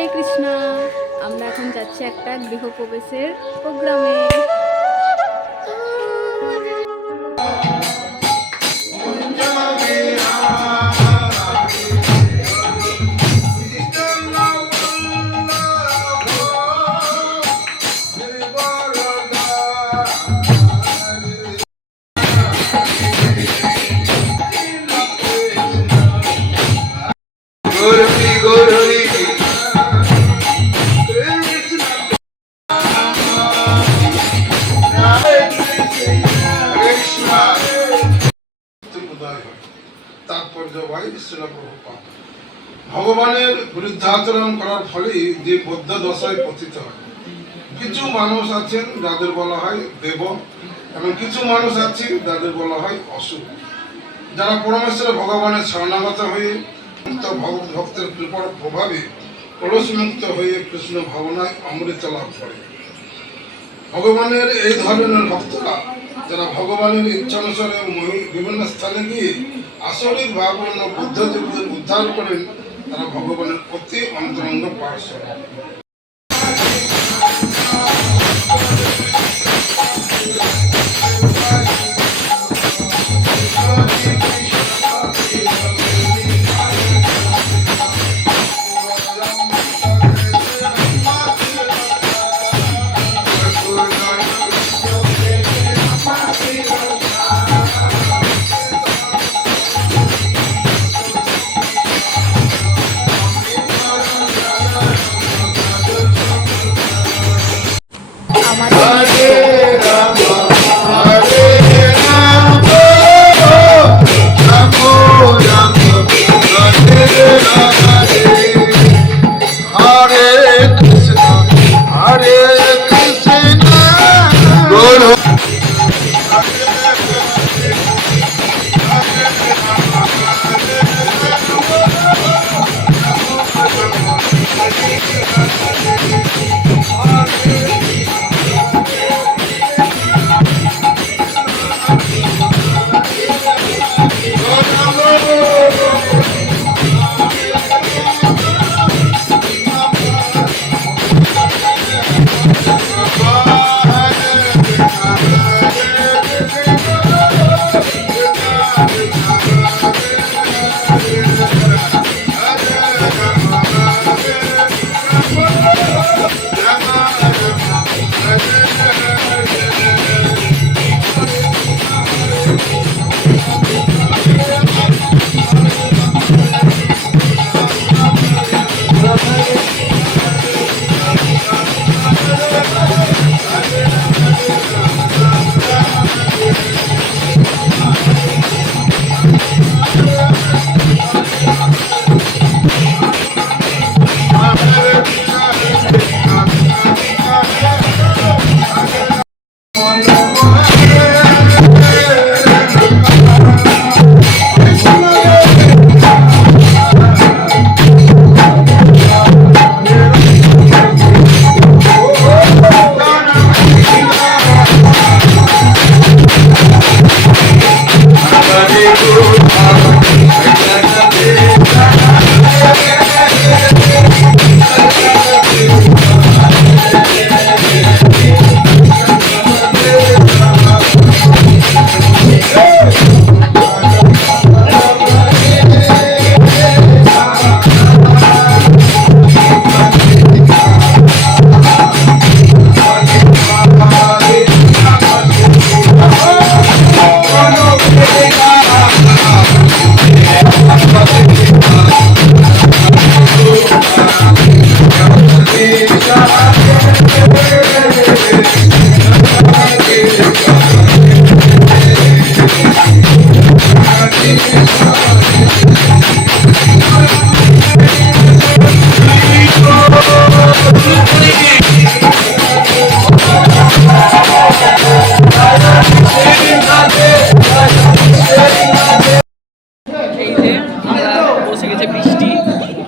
হরে কৃষ্ণা। আমরা এখন যাচ্ছি একটা গৃহপ্রবেশের প্রোগ্রামে। ভগবানের বিরুদ্ধাচরণ করার ফলেই যে বদ্ধ দশায় পতিত হয়। কিছু মানুষ আছেন যাদের বলা হয় দেব, এবং কিছু মানুষ আছে যাদের বলা হয় অসুর, যারা পরমেশ্বর ভগবানের শরণাগত হয়ে ভক্তের কৃপার প্রভাবে কলসমুক্ত হয়ে কৃষ্ণ ভাবনায় অমৃত লাভ করে। ভগবানের এই ধরনের ভক্তরা যারা ভগবানের ইচ্ছানুসারে বিভিন্ন স্থানে গিয়ে আসরিক ভাবনা বুদ্ধদেবদের উদ্ধার করেন, তারা ভগবানের অতি অন্তরঙ্গ পার্শ্ব।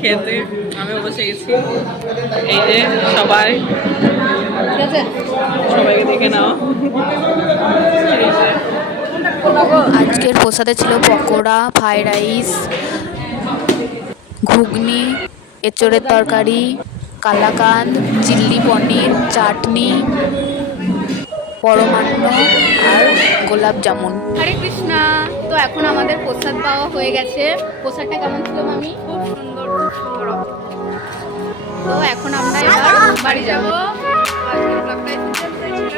খেতে আমিও বসে গেছি। এই যে সবাই, সবাইকে দেখে নাও। আজকের প্রসাদে ছিল পকোড়া, ফ্রাইড রাইস, ঘুগনি, এঁচোড়ের তরকারি, কালাকান্দ, চিল্লি পনির, চাটনি, পরমান্ন আর গোলাপ জামুন। হরে কৃষ্ণা। তো এখন আমাদের প্রসাদ পাওয়া হয়ে গেছে। প্রসাদটা কেমন ছিল মামি? খুব সুন্দর, খুব সুন্দর। তো এখন আমরা এবার বাড়ি যাব। আজকের ব্লগটা এই পর্যন্তই ছিল।